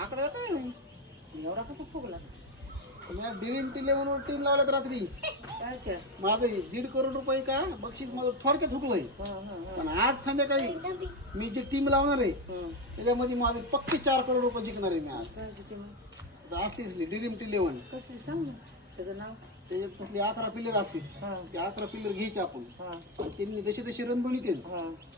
आकडा काय नाही. एवढा कसा फुगलास? तुम्ही ड्रीम इलेव्हन टीम लावल्यात रात्री. अच्छा. माझं 1.5 करोड रुपये का बक्षीस माझं थोडक्यात हुकलंय. पण आज संध्याकाळी मी जी टीम लावणार आहे त्याच्यामध्ये माझे पक्की 4 करोड रुपये जिंकणार आहे मी आज. असली ड्रीम इलेव्हन कसली सांग ना त्याचं नाव. त्याच्यात तसले 11 प्लेयर असतील. ते 11 प्लेयर घ्यायचे आपण आणि त्यांनी जसे जसे रन बनवतील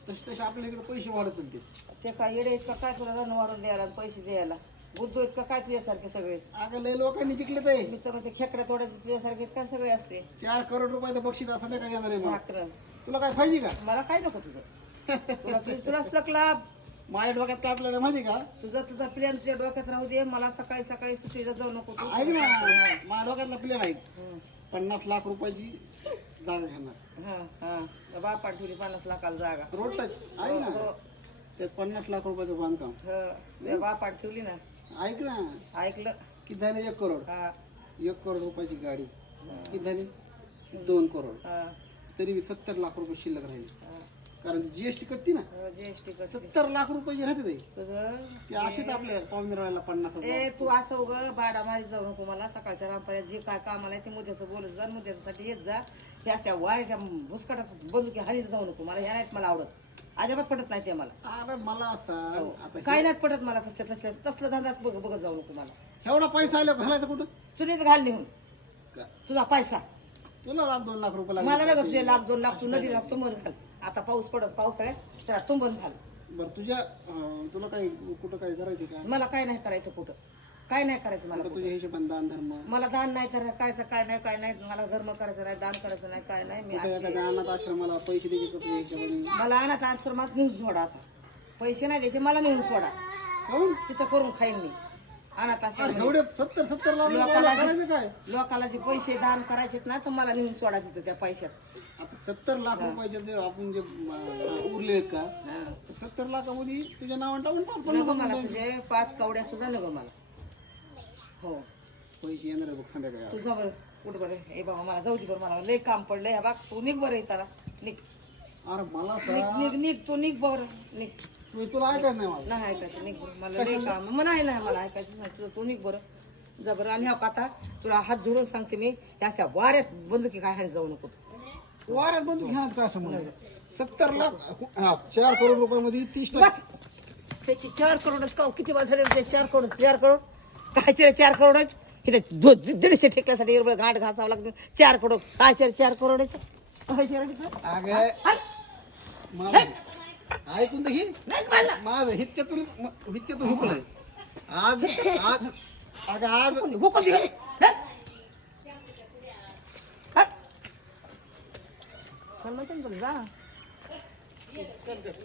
तसे तसे आपल्या इकडे पैसे वाढत चालते. ते काय येडे इतकं काय तुला रन वाढून द्यायला पैसे द्यायला बुद्धू इतकं काय तुझ्यासारखे सगळे. अगं लय लोकांनी जिंकले ते. मी म्हणजे खेकड्या थोड्याचे तुझ्यासारखे काय सगळे असते. 4 करोड रुपयाचं बक्षीस असं नाही काय येणार आहे मला. भाकरं. तुला काय पाहिजे का? मला काय नको तुझं. तुलाच लकलाभ. माझ्या डोक्यात काय आपल्याला माहिती का? तुझा प्लॅन तुझ्या डोक्यात राहू दे. मला सकाळी सकाळी सुट्टीला जाऊ नको तू. ऐक ना माझ्या डोक्यातला प्लेन आहे 50 लाख रुपयाची जागा घेणार. हा बापा ठेवली 50 लाखाला जागा. रोड टच आहे ना त्यात 50 लाख रुपयाचं बांधकाम. त्या बापा ठेवली ना. ऐक ना ऐकलं. किती झाले? 1 करोड. हा 1 करोड रुपयाची गाडी किती झाली? 2 करोड. तरी 70 लाख रुपये शिल्लक राहिले. कारण जीएसटी कटती ना. जीएसटी 70 लाख रुपये जे राहते तुझं ते असेच आपल्या पाहुणेराला 50. ए तू असं उग भाडा मारी जाऊ नको मला. सकाळच्या रामपर्यंत जे काय कामाला ते मुद्द्याचं बोलत जा. मुद्द्यासाठी येत जा. त्या त्या वाळ्याच्या भुसकाटात बंदुकी हानीत जाऊ नको. मला ह्या नाहीत मला आवडत. अजिबात पटत नाही ते मला. अरे मला सांग आता काय नाही पटत मला. तसलं धंदाच बघत जाऊ नको मला. एवढा पैसा आला घालायचा कुठं? चुलीत घाल निघून तुझा पैसा. तुला 1-2 लाख रुपये मला लागत तुझे 1-2 लाख तू नदी लागतो मर घाल. आता पाऊस पडत पावसाळ्यात त्याला तुंबन घाल. बरं तुला काय कुठं काय करायचं का? मला काय नाही करायचं कुठं. काय नाही करायचं मला. तुझ्या हिशोबाने दान धर्म. मला दान नाही करायचं. काय नाही मला धर्म करायचं नाही. दान करायचं नाही. काय नाही. मी एखाद्या अनाथ आश्रमाला पैसे द्यायचे तुझ्या हिशोबाने. मला अनाथ आश्रमात नेऊन सोडा. आता पैसे नाही द्यायचे मला नेऊन सोडा. तिथं करून खाईन मी अनाथ आश्रम. एवढे 70 लाख करायचं काय? लोकाला जे पैसे दान करायचे ना तर मला नेऊन सोडायचे त्या पैशात. आता 70 लाख रुपयाचे जे आपण जे उरले आहेत का 70 लाखामध्ये तुझ्या नावाने टाकून नको मला तुझे 5 कवड्या सुद्धा नको मला. हो पैसे येणार आहे बघ संध्याकाळी. तुझा बरं कुठं बरं. ए बाबा मला जाऊ दे बरं. मला लय काम पडलंय. ह्या बाग तू निघ बरं त्याला निघ. अरे मला निघ तू निघ बरं निघ. तुला ऐकायचं नाही मला. नाही ऐकायचं निघ बरं. मला लय काम मग नाही मला ऐकायचं नाही. तू निघ बरं जा बरं. आणि आता तुला हात जोडून सांगते मी त्या वाऱ्यात बंदुकी काय हात जाऊ नको. वाऱ्यात बंदूक घेणार का असं म्हणून 70 लाख 4 करोड रुपयामध्ये 30%. त्याची 4 करोडच का किती वाजले? 4 करोड काय 4 करोड इथे 150 ठेकल्यासाठी घाट घासावं लागतं. 4 करोड काय 4 करोडाचे ऐकून तर घे माझं हितक्यातून हुकलंय आज अगं आज जा